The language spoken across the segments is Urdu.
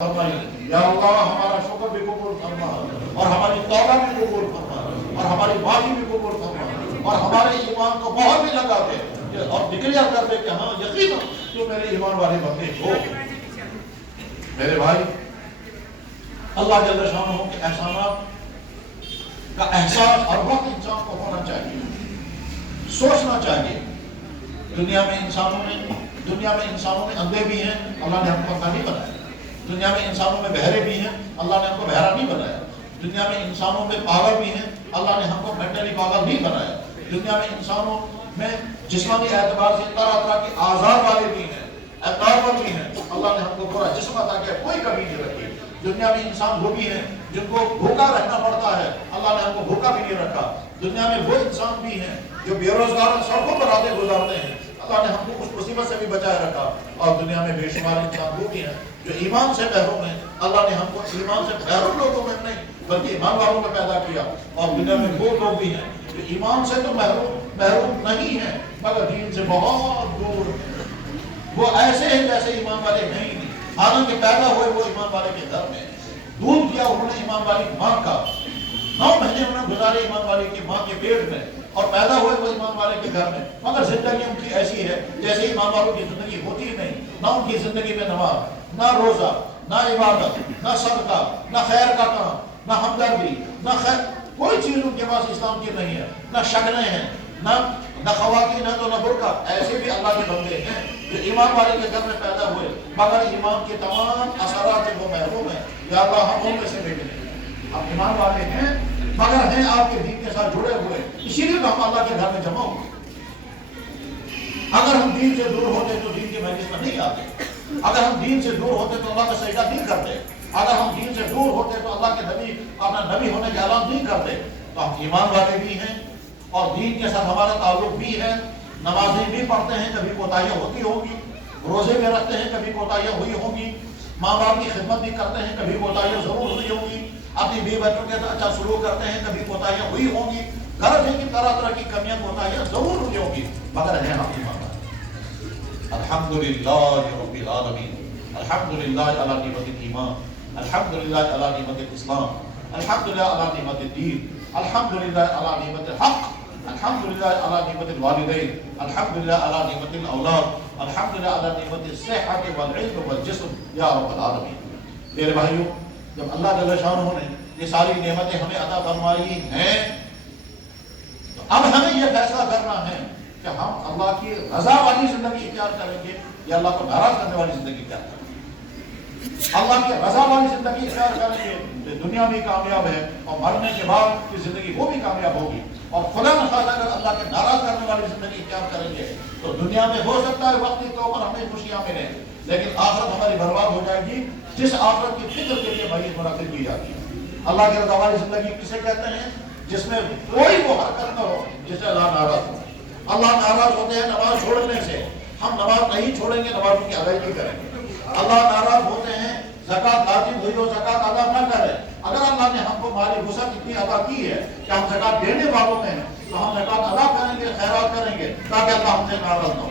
یا اللہ ہمارا شکر بھی قبول فرما اور ہماری توبہ بھی قبول فرما اور ہماری معافی بھی قبول فرما اور ہمارے ایمان کو بہت بھی لگا دے اور ڈکلیئر کر دے کہ ہاں یقیناً تو میرے ایمان والے بندے ہو۔ میرے بھائی، اللہ جل شانہ کے احسانات کا احساس ہر وقت انسان کو ہونا چاہیے، سوچنا چاہیے۔ دنیا میں انسانوں میں اندھے بھی ہیں، اللہ نے ہم کو اندھا نہیں بنایا۔ دنیا میں انسانوں میں بہرے بھی ہیں، اللہ نے ہم کو بہرا نہیں بنایا۔ دنیا میں انسانوں میں پاگل بھی ہیں، اللہ نے ہم کو مینٹلی پاگل نہیں بنایا۔ دنیا میں انسانوں میں جسمانی اعتبار سے طرح طرح کے اعضاء والے بھی ہیں، اعتبار بھی ہیں، اللہ نے ہم کو پورا جسم عطا کیا، کوئی کمی نہیں رکھی۔ دنیا میں انسان وہ بھی ہیں جن کو بھوکا رہنا پڑتا ہے، اللہ نے ہم کو بھوکا بھی نہیں رکھا۔ دنیا میں وہ انسان بھی ہیں جو بے روزگار سڑکوں پر راتیں گزارتے ہیں، اللہ نے ہم کو اس مصیبت سے بھی بچائے رکھا۔ اور دنیا میں بے شمار انسان وہ بھی ہیں جو ایمان سے محروم ہیں، اللہ نے ہم کو ایمان سے محروم لوگوں میں نہیں بلکہ ایمان والوں میں پیدا کیا۔ اور دنیا میں وہ لوگ بھی ہیں جو ایمان سے تو محروم نہیں ہیں مگر دین سے بہت دور، وہ ایسے ہیں جیسے ایمان والے نہیں، حالانکہ پیدا ہوئے وہ ایمان والے کے گھر میں، دودھ کیا انہوں نے ایمان والی ماں کا، 9 مہینے انہوں نے گزارے ایمان والی کی ماں کے پیٹ میں، اور پیدا ہوئے وہ ایمان والے کے گھر میں، مگر زندگی ان کی ایسی ہے جیسے ایمان والوں کی زندگی ہوتی ہی نہیں۔ نہ ان کی زندگی میں نماز، نہ روزہ، نہ عبادت، نہ صدقہ، نہ خیر کا کام، نہ ہمدردی، نہ خیر، کوئی چیز ان کے پاس اسلام کی نہیں ہے، نہ شگنیں ہیں، نہ خواتین ہیں تو نہ برقع۔ ایسے بھی اللہ کے بندے ہیں جو ایمان والے کے گھر میں پیدا ہوئے مگر ایمان کے تمام اثرات سے وہ محروم ہیں۔ یا اللہ ہم ان میں سے بھی نہیں، ہم ایمان والے ہیں مگر ہیں آپ کے دین کے ساتھ جڑے ہوئے، اسی لیے تو ہم اللہ کے گھر میں جمع ہوئے۔ اگر ہم دین سے دور ہوتے تو دین کی مجلس میں نہیں آتے، اگر ہم دین سے دور ہوتے تو اللہ کا سجدہ نہیں کرتے، اگر ہم دین سے دور ہوتے تو اللہ کے نبی اپنا نبی ہونے کا اعلان نہیں کرتے۔ تو ہم ایمان والے بھی ہیں اور دین کے ساتھ ہمارا تعلق بھی ہے، نمازیں بھی پڑھتے ہیں، کبھی کوتاہیاں ہوتی ہوگی، روزے میں رکھتے ہیں، کبھی کوتاہیاں ہوئی ہوگی، ماں باپ کی خدمت بھی کرتے ہیں، کبھی کوتاہیاں ضرور ہوئی ہوگی، اپنی بیوی بچوں کے ساتھ اچھا سلوک کرتے ہیں، کبھی کوتاہیاں ہوئی ہوں گی، غرض ہے کہ طرح طرح کی کمیاں کوتاہیاں ضرور ہوئی ہوں گی، مگر ہیں ہم ایمان والے۔ الحمدللہ رب العالمین، الحمدللہ علی نعمت الایمان، الحمدللہ علی نعمت الاسلام، الحمدللہ علی نعمت الدین، الحمدللہ علی نعمت الحق، الحمدللہ علی نعمت الوالدین، الحمدللہ علی نعمت الاولاد، الحمدللہ علی نعمت الصحت والعلم والجسم یا رب العالمین۔ میرے بھائیوں، جب اللہ جل شانہ نے یہ ساری نعمتیں ہمیں عطا فرمائی ہیں تو اب ہمیں یہ فیصلہ کرنا ہے کہ ہم اللہ کی رضا والی زندگی اختیار کریں گے یا اللہ کو ناراض کرنے والی زندگی اختیار کریں گے۔ اللہ کی رضا والی زندگی اختیار کریں گے تو دنیا بھی کامیاب ہے اور مرنے کے بعد کی زندگی وہ بھی کامیاب ہوگی، اور خدا نخواستہ اگر اللہ کے ناراض کرنے والی زندگی اختیار کریں گے تو دنیا میں ہو سکتا ہے وقتی طور پر ہمیں خوشیاں ملیں لیکن آخرت ہماری برباد ہو جائے گی، جس آخرت کی فکر کے لیے میت منعقد کی جاتی ہے۔ اللہ کی رضا والی زندگی کسے کہتے ہیں؟ جس میں کوئی وہ حرکت نہ ہو جس سے اللہ ناراض ہو۔ اللہ ناراض ہوتے ہیں نماز چھوڑنے سے، ہم نماز نہیں چھوڑیں گے، نمازوں کی ادائیگی کریں گے۔ اللہ ناراض ہوتے ہیں زکوٰۃ لازم ہوئی ہو زکوٰۃ ادا نہ کریں۔ اگر اللہ نے ہم کو مالی وسعت اتنی عطا کی ہے کہ ہم زکوٰۃ دینے والوں میں ہیں تو ہم زکوٰۃ ادا کریں گے، خیرات کریں گے تاکہ اللہ ہم سے ناراض نہ ہو۔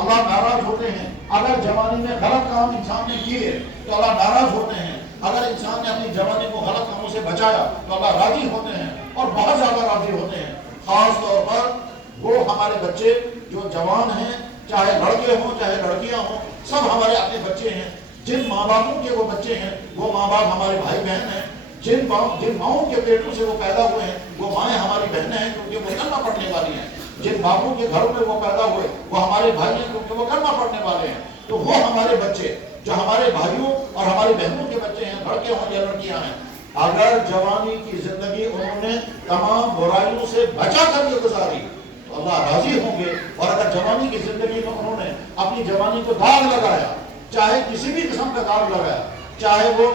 اللہ ناراض ہوتے ہیں اگر جوانی میں غلط کام انسان نے کیے تو اللہ ناراض ہوتے ہیں، اگر انسان نے اپنی جوانی کو غلط کاموں سے بچایا تو اللہ راضی ہوتے ہیں اور بہت زیادہ راضی ہوتے ہیں۔ خاص طور پر وہ ہمارے بچے جو جوان ہیں، چاہے لڑکے ہوں چاہے لڑکیاں ہوں، سب ہمارے اپنے بچے ہیں۔ جن ماں باپوں کے وہ بچے ہیں وہ ماں باپ ہمارے بھائی بہن ہیں، جن ماؤں کے پیٹوں سے وہ پیدا ہوئے ہیں وہ مائیں ہماری بہنیں ہیں کیونکہ وہ کلمہ پڑھنے والی ہیں، جن باپوں کے گھروں میں وہ پیدا ہوئے وہ ہمارے بھائی ہیں کیونکہ وہ کلمہ پڑھنے والے ہیں۔ تو وہ ہمارے بچے جو ہمارے بھائیوں اور ہماری بہنوں کے بچے ہیں، لڑکے ہوں یا لڑکیاں ہیں، اگر جوانی کی زندگی انہوں نے تمام برائیوں سے بچا کر کے گزاری تو اللہ راضی ہوں گے، اور اگر جوانی کی زندگی میں انہوں نے اپنی جوانی کو داغ لگایا، چاہے کسی بھی قسم کا داغ لگایا، چاہے وہ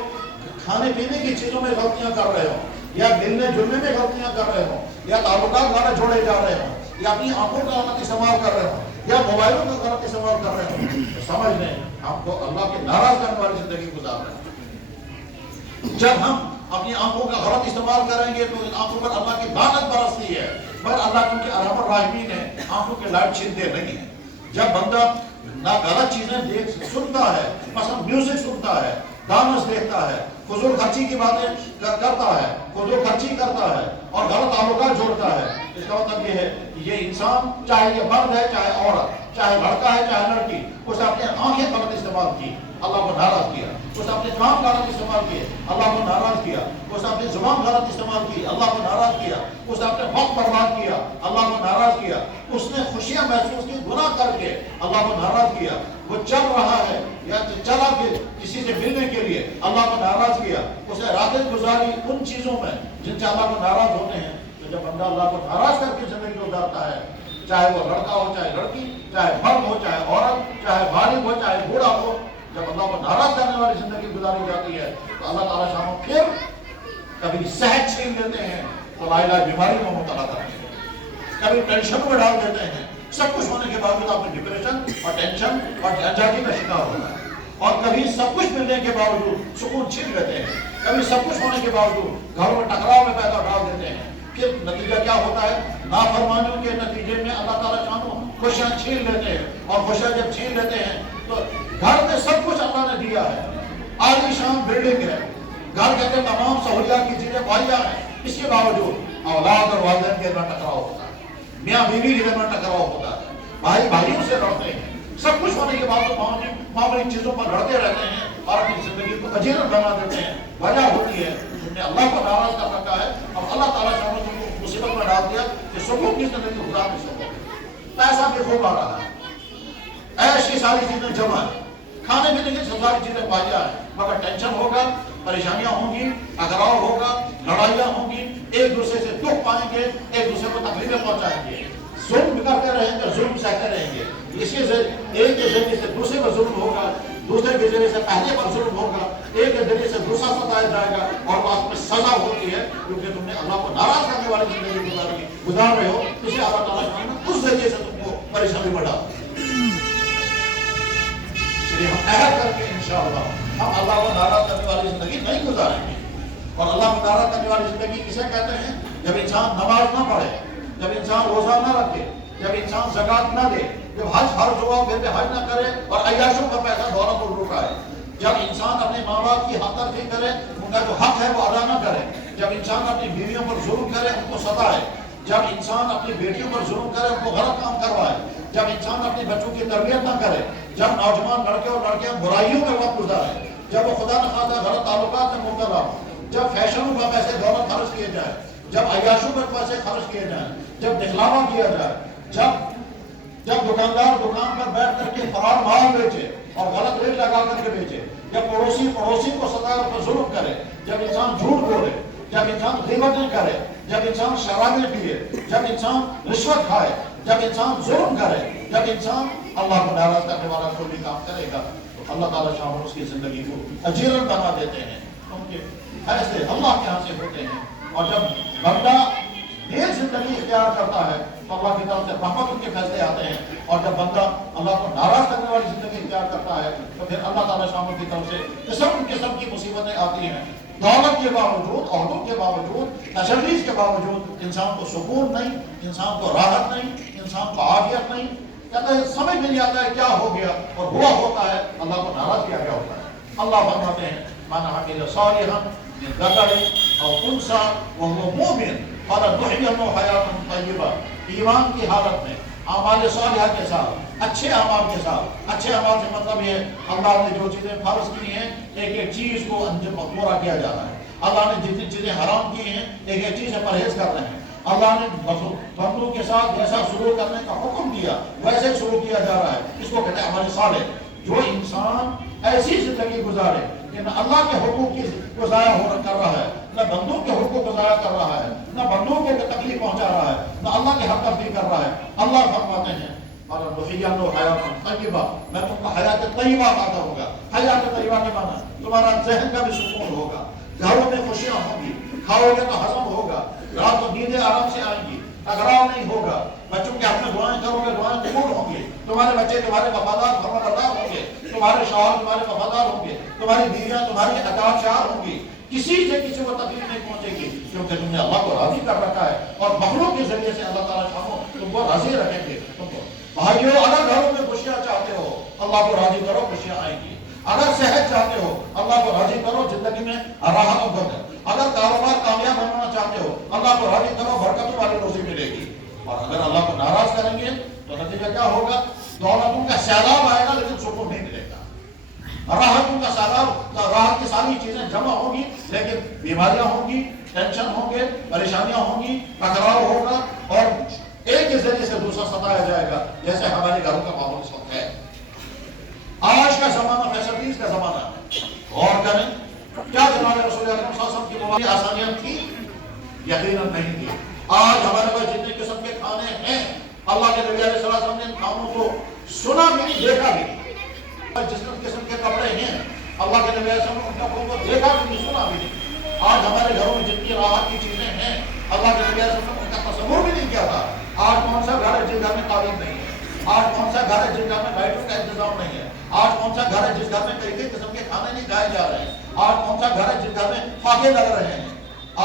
کھانے پینے کی چیزوں میں غلطیاں کر رہے ہوں یا ملنے جلنے میں غلطیاں کر رہے ہوں یا تعلقات غلط جوڑے جا رہے ہوں یا اپنی آنکھوں کا غلط استعمال کر رہے ہوں یا موبائلوں کا غلط استعمال کر رہے ہوں، تو سمجھ لیں ہم کو اللہ کے ناراض کرنے والی زندگی گزار رہے ہیں۔ جب ہم اپنی آنکھوں کا غلط استعمال کریں گے تو ان آنکھوں پر اللہ کی لعنت برستی ہے، مگر اللہ کیونکہ ارحم الراحمین ہے آنکھوں کے لائٹ چھینتے نہیں ہیں۔ جب بندہ نہ غلط چیزیں سنتا ہے، مثلا میوزک سنتا ہے دانش دیکھتا ہے، فضول خرچی کی باتیں کرتا ہے، فضول خرچی کرتا ہے اور غلط تعلقات جوڑتا ہے، اس کا مطلب یہ ہے کہ یہ انسان چاہے یہ مرد ہے چاہے عورت، چاہے لڑکا ہے چاہے لڑکی، اس نے اپنے آنکھیں غلط استعمال کی، اللہ کو ناراض کیا، اس نے اپنے کام غلط استعمال کیے، اللہ کو ناراض کیا، اس نے اپنی زبان غلط استعمال کی، اللہ کو ناراض کیا، اس نے اپنے وقت برباد کیا، اللہ کو ناراض کیا، اس نے خوشیاں محسوس کی گناہ کر کے، اللہ کو ناراض کیا، وہ چل رہا ہے یا چلا کہ کسی سے ملنے کے لیے، اللہ کو ناراض کیا، اس نے راتیں گزاری ان چیزوں میں جن سے اللہ کو ناراض ہوتے ہیں۔ تو جب بندہ اللہ کو ناراض کر کے زندگی گزارتا ہے، چاہے وہ لڑکا ہو چاہے لڑکی، چاہے مرد ہو چاہے عورت، چاہے بالغ ہو چاہے بوڑھا ہو، جب اللہ کو ناراض کرنے والی زندگی گزاری جاتی ہے تو اللہ تعالیٰ شاموں پھر کبھی صحت چھین لیتے ہیں تو لا الہ بیماری میں مبتلا کرتے ہیں، کبھی ٹینشن میں ڈال دیتے ہیں، سب کچھ ہونے کے باوجود آپ کو ڈپریشن اور ٹینشن اور انزائٹی کا شکار ہوتا ہے، اور کبھی سب کچھ ملنے کے باوجود سکون چھین لیتے ہیں، کبھی سب کچھ ہونے کے باوجود گھروں میں ٹکراؤ میں پیدا ڈال دیتے ہیں، پھر نتیجہ کیا ہوتا ہے؟ نافرمانیوں کے نتیجے میں اللہ تعالیٰ شاموں خوشیاں چھین لیتے ہیں، اور خوشیاں جب چھین لیتے ہیں تو گھر میں سب کچھ اللہ نے دیا ہے، عالی شان بلڈنگ ہے، گھر کے اندر تمام سہولیات کی چیزیں مہیا ہیں، اس کے باوجود اولاد اور والدین کے اندر ٹکراؤ ہوتا ہے، میاں بیوی کے اندر ٹکراؤ ہوتا ہے، بھائی بھائیوں سے لڑتے ہیں، سب کچھ ہونے کے باوجود معمولی چیزوں پر لڑتے رہتے ہیں اور اپنی زندگی کو اجیرت بنا دیتے ہیں۔ وجہ ہوتی ہے تم نے اللہ کو ناراض کر رکھا ہے، اب اللہ تعالیٰ نے تم کو مصیبت میں ڈال دیا کہ سکون کی زندگی گزار نہیں سکو، پیسہ بھی خوب آ رہا ہے، عیش کی ساری چیزیں جمع ہے، کھانے پینے کی ساری چیزیں مہیا ہیں، مگر ٹینشن ہوگا، پریشانیاں ہوں گی، ٹکراؤ ہوگا، لڑائیاں ہوں گی، ایک دوسرے سے دکھ پائیں گے، ایک دوسرے کو تکلیفیں پہنچائیں گے، ظلم کرتے رہیں گے، ظلم سہتے رہیں گے، اسی سے ایک کے ذریعے سے دوسرے پر ظلم ہوگا، دوسرے کے ذریعے سے پہلے پر ظلم ہوگا، ایک کے ذریعے سے دوسرا ستایا جائے گا، اور بعد میں سزا ہوتی ہے کیونکہ تم نے اللہ کو ناراض کرنے والی زندگی گزار رہے ہو، اسے اللہ تعالیٰ نے اس ذریعے سے تم کو پریشانی بڑھا۔ اس لیے ہم عہد کر کے انشاءاللہ ہم اللہ کو ناراض کرنے والی زندگی نہیں گزاریں گے، اور اللہ کو ناراض کرنے والی زندگی کسے کہتے ہیں؟ جب انسان نماز نہ پڑھے، جب انسان روزہ نہ رکھے، جب انسان زکات نہ دے، جب حج فرض ہوا پھر بھی حج نہ کرے اور عیاشوں کا پیسہ دولت کو لوٹائے، جب انسان اپنے ماں باپ کی حق تلفی کرے، ان کا جو حق ہے وہ ادا نہ کرے، جب انسان اپنی بیویوں پر ظلم کرے، ان کو ستائے، جب انسان اپنی بیٹیوں پر ظلم کرے، ان کو غلط کام کروائے، جب انسان اپنے بچوں کی تربیت نہ کرے، جب نوجوان لڑکے اور لڑکیاں برائیوں میں وقت گزارے، جب وہ خدا نخواستہ غلط تعلقات میں مبتلا ہو، جب فیشنوں پر پیسے دولت خرچ کیے جائے، جب عیاشوں پر پیسے خرچ کیے جائیں، جب دکھلاوا کیا جائے، جب دکاندار دکان پر بیٹھ کر کے فرار مال بیچے اور غلط ریٹ لگا کر کے بیچے، جب پڑوسی کو ستائے اور ظلم کرے، جب انسان جھوٹ بولے، جب انسان غیبتیں کرے، جب انسان شرابیں پیے، جب انسان رشوت کھائے، جب انسان ظلم کرے، جب انسان اللہ کو ناراض کرنے والا کوئی بھی کام کرے گا تو اللہ تعالیٰ شام اس کی زندگی کو اجیرن بنا دیتے ہیں، ان کے فیصلے اللہ کے ہاں سے ہوتے ہیں، اور جب بندہ نیک زندگی اختیار کرتا ہے تو اللہ کی طرف سے رحمت ان کے فیصلے آتے ہیں، اور جب بندہ اللہ کو ناراض کرنے والی زندگی اختیار کرتا ہے تو پھر اللہ تعالیٰ شاموں کی طرف سے قسم قسم کی مصیبتیں آتی ہیں، دولت کے باوجود، عہدوں کے باوجود، تشریف کے باوجود انسان کو سکون نہیں، انسان کو راحت نہیں، انسان کو عافیت نہیں، کہتا ہے سمجھ میں نہیں آتا ہے کیا ہو گیا، اور ہوا ہوتا ہے اللہ کو ناراض کیا گیا ہوتا ہے۔ اللہ فرماتے ہیں من عمل صالحا من ذکر او انثى وهو مؤمن فلنحيينه حیاتا طیبہ، ایمان کی حالت میں اعمال صالحہ کے ساتھ، اچھے اعمال کے ساتھ، اچھے اعمال سے مطلب یہ اللہ نے جو چیزیں فرض کی ہیں ایک ایک چیز کو پورا کیا جا رہا ہے، اللہ نے جتنی چیزیں حرام کی ہیں ایک ایک چیز سے پرہیز کر رہے ہیں، اللہ نے بندوں کے ساتھ جیسا سلوک کرنے کا حکم دیا ویسے سلوک کیا جا رہا ہے، اس کو کہتے ہیں عمل صالح۔ جو انسان ایسی زندگی گزارے کہ نہ اللہ کے حقوق کی کو ضائع کر رہا ہے، نہ بندوں کے حقوق کو ضائع کر رہا ہے، نہ بندوں کو تکلیف پہنچا رہا ہے، نہ اللہ کے حق تلفی کر رہا ہے، اللہ فرماتے ہیں طیبہ، میں تم کو حیات طیبہ عطا کروں گا۔ حیات طیبہ کے معنی تمہارا ذہن کا بھی سکون ہوگا، گھروں میں خوشیاں ہوں گی، کھاؤ گے تو ہضم ہوگا، رات کو نیندیں آرام سے آئیں گی، ٹکراؤ نہیں ہوگا، بچوں کے حق میں دعائیں کرو گے، دعائیں قبول ہوں گی، تمہارے بچے تمہارے وفادار فرمانبردار ہوں گے، تمہارے شوہر تمہارے وفادار ہوں گے، تمہاری بیویاں تمہاری اطاعت شار ہوں گی، کسی سے کسی کو تکلیف نہیں پہنچے گی، کیونکہ تم نے اللہ کو راضی کر رکھا ہے، اور مخلوق کے ذریعے سے اللہ تعالیٰ شاموں تم کو راضی رکھیں گے۔ تم کو بھائیو اگر گھروں میں خوشیاں چاہتے ہو اللہ کو راضی کرو، خوشیاں آئیں گی۔ اگر صحت چاہتے ہو اللہ کو راضی کرو، زندگی میں راحت و برکت۔ اگر کاروبار کامیاب بنانا چاہتے ہو اللہ کو راضی کرو، برکتوں والی روزی ملے گی۔ اور اگر اللہ کو ناراض کریں گے تو نتیجہ کیا ہوگا؟ دولتوں کا سیلاب آئے گا لیکن سکون نہیں ملے گا۔ راحتوں کا سیلاب، راحت کی ساری چیزیں جمع ہوگی لیکن بیماریاں ہوں گی، ٹینشن ہوں گے، پریشانیاں ہوں گی، ٹکراؤ ہوگا اور ایک ہی ذریعے سے دوسرا ستایا جائے گا، جیسے ہمارے گھروں کا ماحول اس وقت ہے۔ آج کا زمانہ فیسلٹیز کا زمانہ ہے، غور کریں کیا جناب رسول اکرم صلی اللہ علیہ وسلم کی مبارک آسانیاں تھی؟ یقیناً نہیں تھی۔ آج ہمارے پاس جتنے قسم کے کھانے ہیں، اللہ کے نبی علیہ السلام نے ان کھانوں کو سنا بھی نہیں، دیکھا بھی نہیں۔ جس قسم کے کپڑے ہیں اللہ کے نبی علیہ السلام نے ان کپڑوں کو دیکھا بھی نہیں، سنا بھی نہیں۔ آج ہمارے گھروں میں جتنی راحت کی چیزیں ہیں اللہ کے نبی علیہ السلام نے ان کا تصور بھی نہیں کیا تھا۔ آج کون سا گھر ہے جس گھر میں تعلیم نہیں ہے؟ آج کون سا گھر ہے جس گھر میں لائٹوں کا انتظام نہیں ہے؟ آج کون سا گھر ہے جس گھر میں کئی کئی قسم کے کھانے نہیں کھائے جا رہے ہیں؟ آج کون سا گھر ہے جس گھر میں فاقے لگ رہے ہیں؟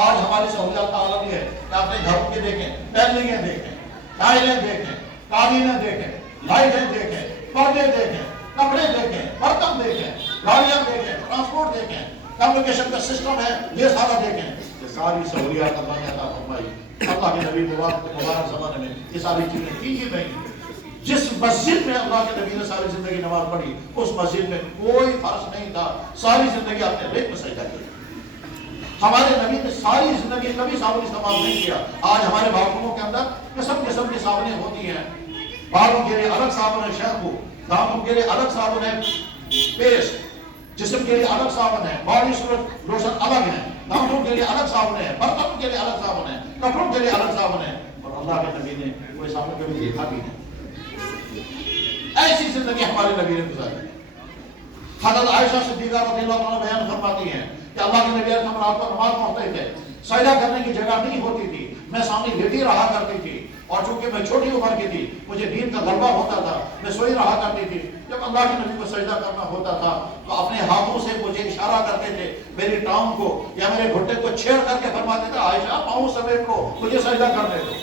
آج ہماری سہولیات عالمی ہے کہ اپنے گھروں کے دیکھیں، ٹیلنگیں دیکھیں، ٹائلیں دیکھیں، قالینیں دیکھیں، لائٹیں دیکھیں، پردے دیکھیں، کپڑے دیکھیں، برتن دیکھیں، گاڑیاں دیکھیں، ٹرانسپورٹ دیکھیں، کمیونیکیشن کا سسٹم ہے، یہ سارا دیکھیں۔ یہ ساری سہولیات اللہ نے عطا فرمائی۔ اللہ کے نبی مبارک زمانے میں یہ ساری چیزیں تھی ہی نہیں۔ جس مسجد میں اللہ کے نبی نے ساری زندگی نماز پڑھی اس مسجد میں کوئی فرش نہیں تھا، ساری زندگی آپ نے ریت میں سجدہ کیا۔ ہمارے نبی نے ساری زندگی کبھی صابن استعمال نہیں کیا۔ آج ہمارے باتھ روموں کے اندر قسم قسم کی صابنیں ہوتی ہیں، بالوں کے لیے الگ صابن ہے شیمپو، دانتوں کے لیے الگ صابن ہے پیسٹ، جسم کے لیے الگ صابن ہے، باڈی سویٹ لوشن الگ ہے، دانتوں کے لیے الگ صابن ہے، برتنوں کے لیے الگ صابن ہے، کپڑوں کے لیے الگ صابن ہے، اور اللہ کے نبی نے کوئی صابن کبھی دیکھا بھی نہیں۔ ایسی زندگی ہمارے نبی نے گزاری۔ حضرت عائشہ صدیقہ رضی اللہ عنہ بیان فرماتی ہیں کہ اللہ کے نبی علیہ السلام رات کو نماز پڑھتے تھے، سجدہ کرنے کی جگہ نہیں ہوتی تھی، میں سامنے لیٹی رہا کرتی تھی، اور چونکہ میں چھوٹی عمر کی تھی مجھے دین کا غلبہ ہوتا تھا، میں سوئی رہا کرتی تھی۔ جب اللہ کے نبی کو سجدہ کرنا ہوتا تھا تو اپنے ہاتھوں سے مجھے اشارہ کرتے تھے، میری ٹانگ کو یا میرے گھٹنے کو چھیڑ کر کے فرماتے تھے عائشہ پاؤں سمیٹ لو، مجھے سجدہ کرنے دو۔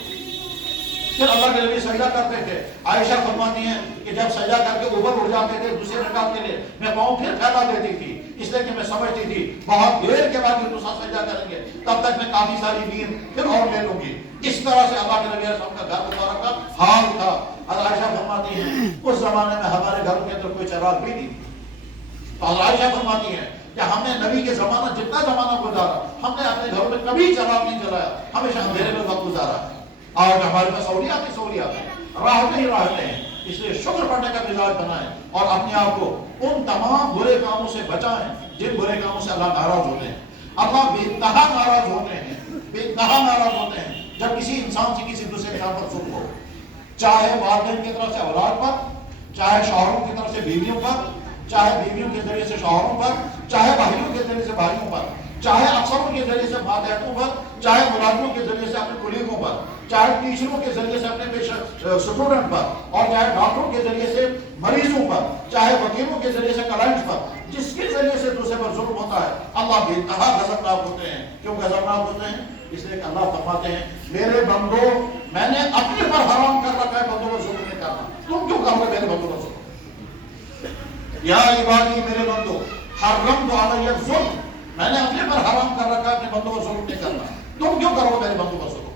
پھر اللہ کے نبی سجدہ کرتے تھے، عائشہ فرماتی ہیں کہ جب سجدہ کر کے اوپر اٹھ جاتے تھے دوسرے رکعت کے لیے میں پاؤں پھر پھیلا دیتی تھی، اس لیے کہ میں سمجھتی تھی بہت دیر کے بعد دوسرا سجدہ کریں گے تب تک میں کافی ساری نیند پھر اور لے لوں گی۔ اس طرح سے اللہ کے نبی علیہ السلام کا گھر مبارک کا حال تھا۔ عائشہ فرماتی ہیں اس زمانے میں ہمارے گھروں کے اندر کوئی چراغ بھی نہیں تھی، تو عائشہ فرماتی ہیں کہ ہم نے نبی کے زمانہ جتنا زمانہ گزارا ہم نے اپنے گھروں میں کبھی چراغ نہیں جلایا، ہمیشہ اندھیرے میں وقت گزارا۔ آج ہمارے پاس سہولیات ہی سہولیات ہیں، راحتیں ہی راحتیں ہیں، اس لیے شکر پڑھنے کا مزاج بنائیں اور اپنے آپ کو ان تمام برے کاموں سے بچائیں جن برے کاموں سے اللہ ناراض ہوتے ہیں۔ اللہ بے انتہا ناراض ہوتے ہیں، بے انتہا ناراض ہوتے ہیں جب کسی انسان سے کسی دوسرے انسان پر ظلم ہو، چاہے والدین کی طرف سے اولاد پر، چاہے شوہروں کی طرف سے بیویوں پر، چاہے بیویوں کے ذریعے سے شوہروں پر، چاہے بھائیوں کے ذریعے سے بھائیوں پر، چاہے افسروں کے ذریعے سے ماتحتوں پر، چاہے ملازموں کے ذریعے سے اپنے کولیگوں پر، چاہے ٹیچروں کے ذریعے سے اپنے اسٹوڈنٹ پر، اور چاہے ڈاکٹروں کے ذریعے سے مریضوں پر، چاہے وکیلوں کے ذریعے سے کلائنٹس پر، جس کے ذریعے سے دوسرے پر ظلم ہوتا ہے اللہ بے انتہا غضبناک ہوتے ہیں۔ کیوں غضبناک ہوتے ہیں؟ اس لیے کہ اللہ فرماتے ہیں میرے بندو میں نے اپنے پر حرام کر رکھا ہے بندوں پر ظلم نہیں کرنا، تم کیوں کرو گے میرے بندوں پر ظلم؟ یا عبادی میرے بندو حرمت علی الظلم، میں نے اپنے پر حرام کر رکھا ہے اپنے بندوں پر ظلم نہیں کرنا، تم کیوں کرو میرے بندوں پر ظلم؟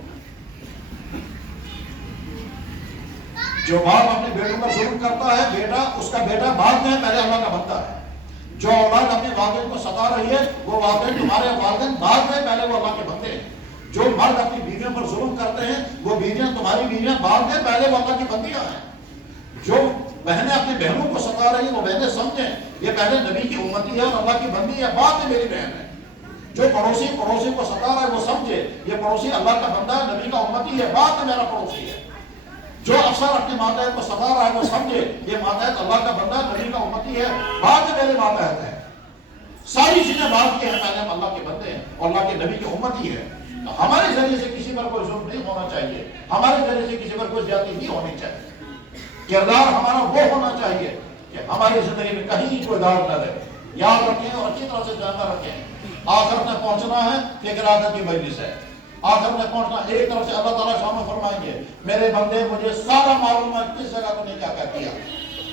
جو باپ اپنے بیٹوں پر ظلم کرتا ہے بیٹا اس کا بیٹا بعد میں پہلے اللہ کا بندہ ہے۔ جو اولاد اپنے والدین کو ستا رہی ہے وہ والدین تمہارے والدین بعد میں پہلے وہ اللہ کے بندے ہیں۔ جو مرد اپنی بیویوں پر ظلم کرتے ہیں وہ بیویاں تمہاری بیویاں بعد میں پہلے وہ اللہ کی بندیاں ہیں۔ جو بہنیں اپنی بہنوں کو ستا رہی ہیں وہ بہنیں سمجھیں یہ پہلے نبی کی امتی ہے اور اللہ کی بندی ہے، بعد میں میری بہن ہے۔ جو پڑوسی کو ستا رہا ہے وہ سمجھے یہ پڑوسی اللہ کا بندہ ہے، نبی کا امتی ہے، بعد میں میرا پڑوسی ہے۔ جو افسر اپنے ماتحت کو ستا رہا ہے وہ سمجھے یہ ماتحت اللہ کا بندہ ہے، نبی کا امتی ہے، بعد میں میرے ماتحت ہے۔ ساری چیزیں بعد کی ہیں، پہلے ہم اللہ کے بندے ہیں اور اللہ کے نبی کی امتی ہے۔ تو ہمارے ذریعے سے کسی پر کوئی ظلم نہیں ہونا چاہیے، ہمارے ذریعے سے کسی پر کوئی زیادتی نہیں ہونی چاہیے۔ کردار ہمارا وہ ہونا چاہیے کہ ہماری زندگی میں کہیں کوئی دار نہ رہے۔ یاد رکھیں اور اچھی طرح سے جاننا رکھیں آخرت میں پہنچنا ہے فکر آخرت کی مجلس ہے۔ آخر میں پہنچنا ایک طرف سے اللہ تعالیٰ شامل فرمائیں گے میرے بندے مجھے سارا معلوم ہے کس جگہ تو نے کیا کیا،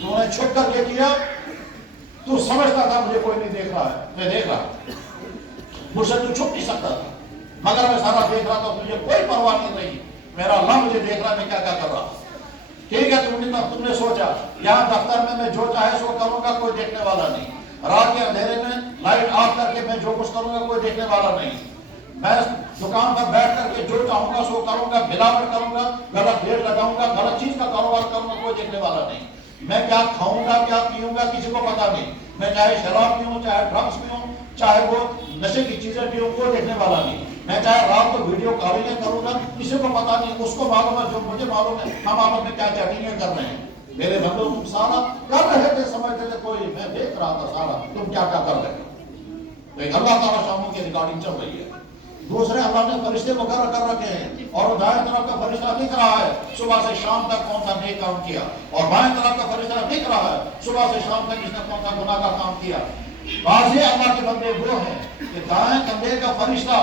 تو نے چھپ کر کے کیا تو سمجھتا تھا مجھے کوئی نہیں دیکھ رہا ہے، میں دیکھ رہا، مجھ سے تو چھپ نہیں سکتا تھا، مگر میں سارا دیکھ رہا تھا، مجھے کوئی پرواہ نہیں رہی، میرا اللہ مجھے دیکھ رہا ہے میں کیا کیا کر رہا. ٹھیک ہے، تم نے سوچا یہاں دفتر میں جو چاہے سو کروں گا، کوئی دیکھنے والا نہیں. رات کے اندھیرے میں لائٹ آف کر کے میں جو کچھ کروں گا کوئی دیکھنے والا نہیں. میں دکان پر بیٹھ کر کے جو چاہوں گا سو کروں گا، ملاوٹ کروں گا، غلط ریٹ لگاؤں گا، غلط چیز کا کاروبار کروں گا، کوئی دیکھنے والا نہیں. میں کیا کھاؤں گا کیا پیوں گا کسی کو پتا نہیں. میں چاہے شراب پیوں، چاہے ڈرگس پیوں، چاہے وہ نشے کی چیزیں پیوں، کوئی دیکھنے والا نہیں. میں چاہے رات کو ویڈیو کالنگ کروں گا، کسی کو پتا نہیں. اس کو معلوم ہے جو مجھے معلوم ہے ہم آپس میں کیا چیٹنگیں کر رہے ہیں. میرے بندو تم سارا کر رہے تھے، سمجھتے تھے کوئی، میں دیکھ رہا تھا سارا تم کیا کیا کر رہے ہو. ایک اللہ تعالیٰ شاموں کی ریکارڈنگ چل رہی ہے. دوسرے اللہ نے فرشتے مقرر کر رکھے ہیں اور دائیں طرف کا فرشتہ لکھ رہا ہے صبح سے شام تک کون سا نیک کام کیا، اور بائیں طرف کا فرشتہ لکھ رہا ہے صبح سے شام تک اس نے کون سا گناہ کا کام کیا. بعض اللہ کے بندے وہ ہیں کہ دائیں کندھے کا فرشتہ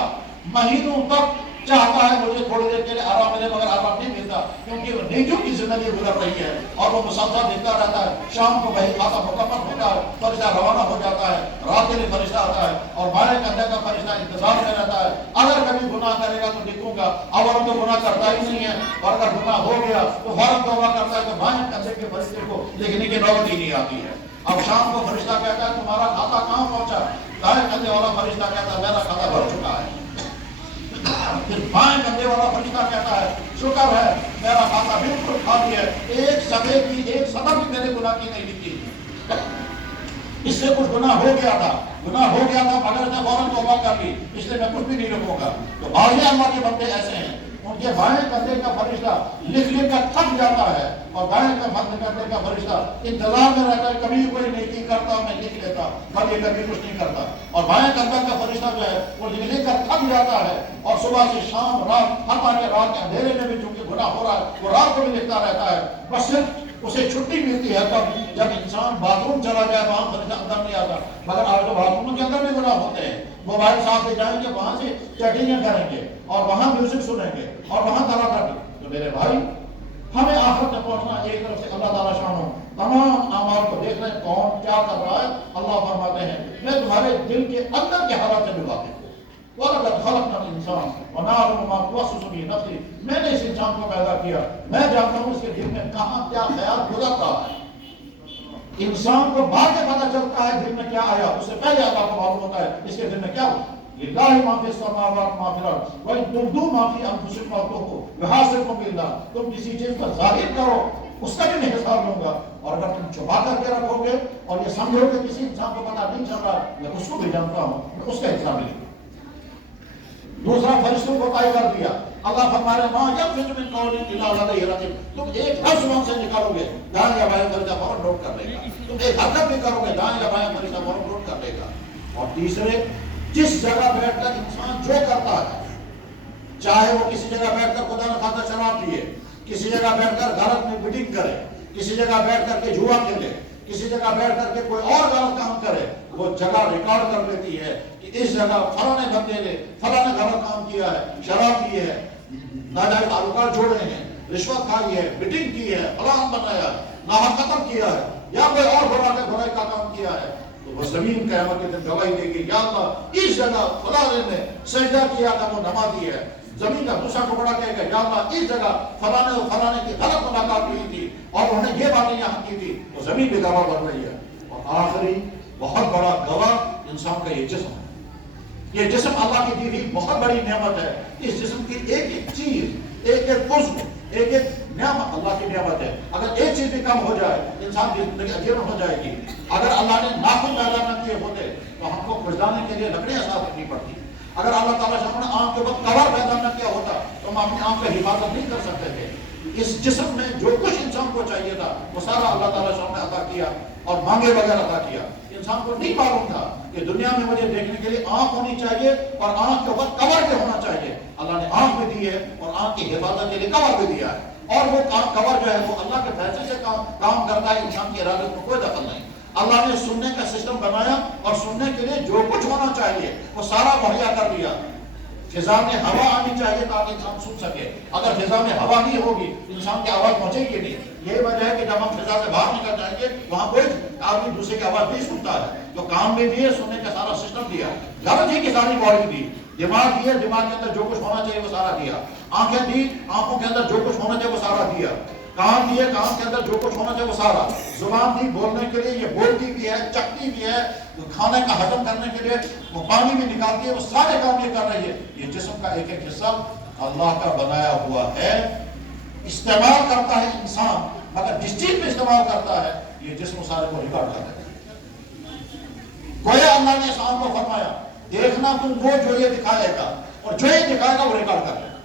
مہینوں تک چاہتا ہے مجھے تھوڑی دیر کے لیے آرام ملے، مگر آرام نہیں ملتا کیونکہ وہ نیکیوں کی زندگی گزر رہی ہے اور وہ مسلسل دیکھتا رہتا ہے. شام کو وہی خاصا مکمل ہوتا ہے، فرشتہ روانہ ہو جاتا ہے، رات کے لیے فرشتہ آتا ہے اور بائیں کندھے کا فرشتہ انتظار میں رہتا ہے. اگر کبھی گناہ کرے گا تو لکھوں گا، اب تو گناہ کرتا ہی نہیں ہے، اور اگر گناہ ہو گیا تو فوراً توبہ کرتا ہے تو بائیں کندھے کے فرشتے کو لکھنے کی نوبت ہی نہیں آتی ہے. اب شام کو فرشتہ کہتا ہے تمہارا کھاتا کہاں پہنچا، دائیں کندھے والا فرشتہ کہتا ہے میرا کھاتا بھر چکا ہے. پھر بائیں کندھے والا فرشتہ کہتا ہے شکر ہے میرا کھاتا بالکل خالی ہے، ایک صدقے کی ایک صدقہ بھی میرے گناہ کی نہیں لکھی. اس سے کچھ گناہ ہو گیا تھا مگر اس نے فوراً توبہ کر لی، اس لیے میں کچھ بھی نہیں رکھوں گا. تو بعض اللہ کے بندے ایسے ہیں ان کے بائیں کندھے کا فرشتہ لکھ کر تھک جاتا ہے اور دائیں کندھے کا فرشتہ انتظار میں رہتا ہے کبھی کوئی نیکی کرتا میں لکھ لیتا، کبھی کچھ نہیں کرتا. اور بائیں کندھے کا فرشتہ جو ہے وہ لکھ کر تھک جاتا ہے اور صبح سے شام رات حتیٰ کہ رات کے اندھیرے میں بھی چونکہ گناہ ہو رہا ہے وہ رات کو بھی لکھتا رہتا ہے. بس صرف اسے چھٹی ملتی ہے تب جب انسان باتھ روم چلا جائے، وہاں فرشتہ اندر نہیں آتا. مگر آج تو باتھ روموں کے اندر بھی گناہ ہوتے ہیں. موبائل ساتھ لے جائیں گے، وہاں سے چیٹنگیں کریں گے اور وہاں میوزک سنیں گے اور وہاں طرح طرح. تو میرے بھائی ہمیں آخرت میں پہنچنا، ایک طرف سے اللہ تعالیٰ شان ہو تمام اعمال کو دیکھ رہے ہیں کون کیا کر رہا ہے. اللہ فرماتے ہیں میں تمہارے دل کے اندر کے حالات سے بھی واقف ہوں. وَلَقَدْ خَلَقْنَا الْإِنسَانَ وَنَعْلَمُ مَا تُوَسْوِسُ بِهِ نَفْسُهُ. میں نے اس انسان کو پیدا کیا، میں جانتا ہوں اس کے دل میں کہاں کیا خیال گزر رہا ہے. انسان کو بعد میں پتہ چلتا ہے دل میں کیا آیا، اس سے پہلے اللہ کو معلوم ہوتا ہے اس کے دل میں کیا ہوا. لِلَّهِ مَا فِي السَّمَاوَاتِ وَمَا فِي الْأَرْضِ وَإِن تُبْدُوا مَا فِي أَنفُسِكُمْ أَوْ تُخْفُوهُ يُحَاسِبْكُم بِهِ اللَّهُ. تم کسی چیز کا ظاہر کرو اس کا بھی میں حساب لوں گا، اور اگر تم چھپا کر کے رکھو گے اور یہ سمجھو کہ کسی انسان کو پتہ نہیں چل رہا میں اس کو بھی جانتا ہوں، میں اس کا حساب لوں. دوسرا فرشتوں کو طے کر دیا. اللہ فرمائے ماں یلفظ من قول الا لدیہ رقیب. تم ایک لفظ منہ سے نکالو گے دائیں یا بائیں فرشتہ فوراً نوٹ کر لے گا. تم ایک حرکت بھی کرو گے دائیں یا بائیں فرشتہ فوراً نوٹ کر لے گا. اور تیسرے جس جگہ بیٹھ کر انسان جو کرتا ہے، چاہے وہ کسی جگہ بیٹھ کر خدا نخواستہ شراب پیے، کسی جگہ بیٹھ کر غلط میں میٹنگ کرے، کسی جگہ بیٹھ کر کے جوا کھیلے، کسی جگہ بیٹھ کر کے کوئی اور غلط کام کرے، وہ جگہ ریکارڈ کر لیتی ہے کہ اس جگہ فلاں بندے نے فلاں غلط کام کیا ہے، شراب پی ہے، ناجائز تعلقات جوڑے ہیں، رشوت کھائی ہے، میٹنگ کی ہے، فلاں بنایا، ناحق قتل کیا ہے، یا کوئی اور برائی کا کام کیا ہے. تو وہ زمین قیامت کے دن گواہی دے گی یا اللہ اس جگہ فلاں نے سجدہ کیا تھا وہ نمازی ہے. زمین کا دوسرا ٹکڑا کہے گا یا اللہ اس جگہ فلاں کی غلط ملاقات ہوئی تھی اور انہوں نے یہ باتیں یہاں کی تھی. تو زمین بھی گواہ بن رہی ہے. اور آخری بہت بڑا گواہ انسان کا یہ جسم ہے. یہ جسم اللہ کی دی ہوئی بہت بڑی نعمت ہے. اس جسم کی ایک ایک چیز، ایک ایک عضو، ایک ایک نعمت اللہ کی نعمت ہے. اگر ایک چیز بھی کم ہو جائے انسان کی زندگی اجیرن ہو جائے گی. اگر اللہ نے ناخن پیدا نہ کیے ہوتے تو ہم کو کھجلانے کے لیے لکڑیاں صاف کرنی پڑتی. اگر اللہ تعالیٰ سے اپنے آنکھ کے وقت کور پیدا نہ کیا ہوتا تو ہم اپنی آنکھ کا حفاظت نہیں کر سکتے تھے. اس جسم میں جو کچھ انسان کو چاہیے تھا وہ سارا اللہ تعالیٰ نے عطا کیا اور مانگے بغیر عطا کیا. انسان کو نہیں معلوم تھا کہ دنیا میں مجھے دیکھنے کے لیے آنکھ ہونی چاہیے اور آنکھ کے اوپر کور بھی ہونا چاہیے. اللہ نے آنکھ بھی دی ہے اور آنکھ کی حفاظت کے لیے کور بھی دیا ہے. اور وہ کور جو ہے وہ اللہ کے فیصلے سے کام کرتا ہے، انسان کی ارادت میں کوئی دخل نہیں. اللہ نے سننے کا سسٹم بنایا اور سننے کے لیے جو کچھ ہونا چاہیے وہ سارا مہیا کر دیا. فضا میں ہوا آنی چاہیے تاکہ انسان سن سکے. اگر فضا میں ہوا نہیں ہوگی انسان کی آواز پہنچے گی نہیں. یہی وجہ ہے کہ جب ہم فضا سے باہر نکل جائیں گے وہاں کوئی آدمی دوسرے کی آواز نہیں سنتا ہے. تو کان بھی دیے, سننے کا سارا سسٹم دیا, غلط ہی کی ساری باڈی دی, دماغ دیے, دماغ کے اندر جو کچھ ہونا چاہیے وہ سارا دیا, آنکھیں دی, آنکھوں کے اندر جو کچھ ہونا چاہیے وہ سارا دیا, کان دیے, کان کے اندر جو کچھ ہونا چاہیے وہ سارا, زبان دی بولنے کے لیے, یہ بولتی بھی ہے, چکتی بھی ہے, کھانے کا ہضم کرنے کے لیے, وہ پانی بھی نکالتی ہے, وہ سارے کام یہ کر رہی ہے. یہ جسم کا ایک ایک حصہ اللہ کا بنایا ہوا ہے, استعمال کرتا ہے انسان, مگر جس چیز میں استعمال کرتا ہے یہ جسم سارے کو ریکارڈ کرتا ہے. گویا اللہ نے انسان کو فرمایا دیکھنا تم وہ جو یہ دکھائے گا, اور جو یہ دکھائے گا وہ ریکارڈ کر لے گا,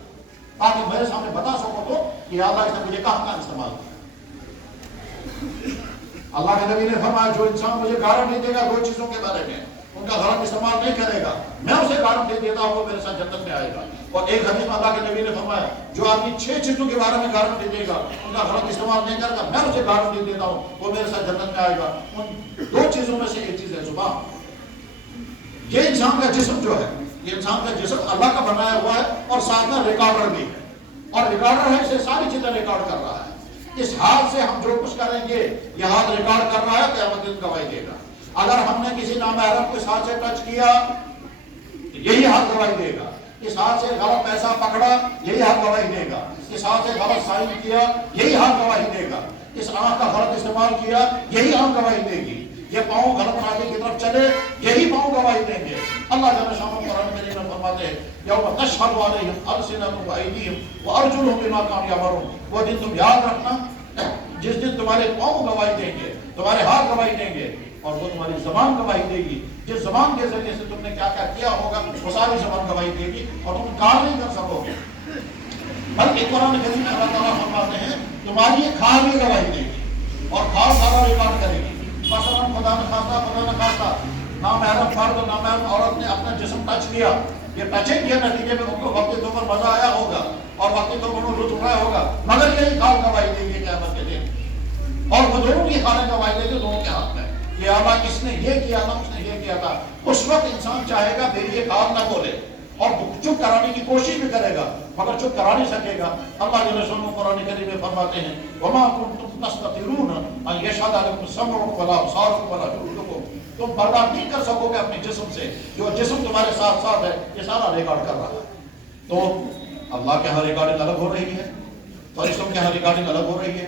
تاکہ میرے سامنے بتا سکو تو کہ اللہ اس نے مجھے کہاں استعمال کیا. اللہ کے نبی نے فرمایا جو انسان مجھے گارنٹی دے گا دو چیزوں کے بارے میں, ان کا غلط استعمال نہیں کرے گا, میں اسے گارنٹی دیتا ہوں وہ میرے ساتھ جنت میں آئے گا. اور ایک حدیث میں اللہ کے نبی نے فرمایا جو آدمی 6 چیزوں کے بارے میں گارنٹی دے گا, ان کا غلط استعمال نہیں کرے گا, میں اسے گارنٹی دیتا ہوں وہ میرے ساتھ جنت میں آئے گا. ان 2 چیزوں میں سے ایک چیز ہے زبان. یہ انسان کا جسم جو ہے, یہ انسان کا جسم اللہ کا بنایا ہوا ہے, اور ساتھ میں ریکارڈر بھی ہے, اور ریکارڈر ہے اسے ساری چیزیں ریکارڈ کر رہا ہے. اس ہاتھ سے ہم جو کچھ کریں گے یہ ہاتھ ریکارڈ کر رہا ہے, قیامت دن گواہی دے گا. اگر ہم نے کسی نامحرم کو اس ہاتھ سے ٹچ کیا یہی ہاتھ گواہی دے گا. اس ہاتھ سے غلط پیسہ پکڑا یہی ہاتھ گواہی دے گا. اس ہاتھ سے غلط سائن کیا یہی ہاتھ گواہی دے گا. اس آنکھ کا غلط استعمال کیا یہی آنکھ گواہی دے گی. یہ پاؤں غلط راستے کی طرف چلے یہی پاؤں گواہی دیں گے. اللہ جل شانہ قرآن کریم میں فرماتے ہیں یوم تشہد علیہم السنتہم وایدیہم وارجلہم بما کانوا یعملون. وہ دن تم یاد رکھنا جس دن تمہارے پاؤں گواہی دیں گے, تمہارے ہاتھ گواہی دیں گے, اور وہ تمہاری زبان گواہی دے گی. جس زبان کے ذریعے سے تم نے کیا کیا کیا ہوگا وہ ساری زبان گواہی دے گی, اور تم کام نہیں کر سکو گے. بلکہ قرآن کریم میں اللہ تعالیٰ فرماتے ہیں تمہاری یہ کھال بھی گواہی دے گی, اور کھال سارا ریکارڈ کرے گی. مثلا خدا نہ خواستہ نامحرم فرد اور نامحرم عورت نے اپنا جسم ٹچ کیا, یہ ٹچنگ کے نتیجے میں ان کو وقتی طور پر مزہ آیا ہوگا اور وقتی طور پر لطف اٹھایا ہوگا, مگر یہی کھال گواہی دے گی قیامت کے دن. اور وہ دونوں کی کھالیں گواہی دے گی دونوں کے ہاتھ میں. یہ اللہ اس نے یہ کیا تھا, اس نے یہ کیا تھا. اس وقت انسان چاہے گا میری یہ کھال نہ بولے, اور چپ کرانے کی کوشش بھی کرے گا, مگر چپ کرا نہیں سکے گا. اللہ کے رسول قرآن کریم میں فرماتے ہیں وما کنتم تستطيعون ان يشهد عليكم سمعكم ولا ابصاركم ولا جلودكم. تم برداشت نہیں کر سکو گے اپنے جسم سے, جو جسم تمہارے ساتھ ساتھ ہے یہ سارا ریکارڈ کر رہا ہے. تو اللہ کے ہاں ریکارڈنگ الگ ہو رہی ہے, فرشتوں کے ہاں ریکارڈنگ الگ ہو رہی ہے,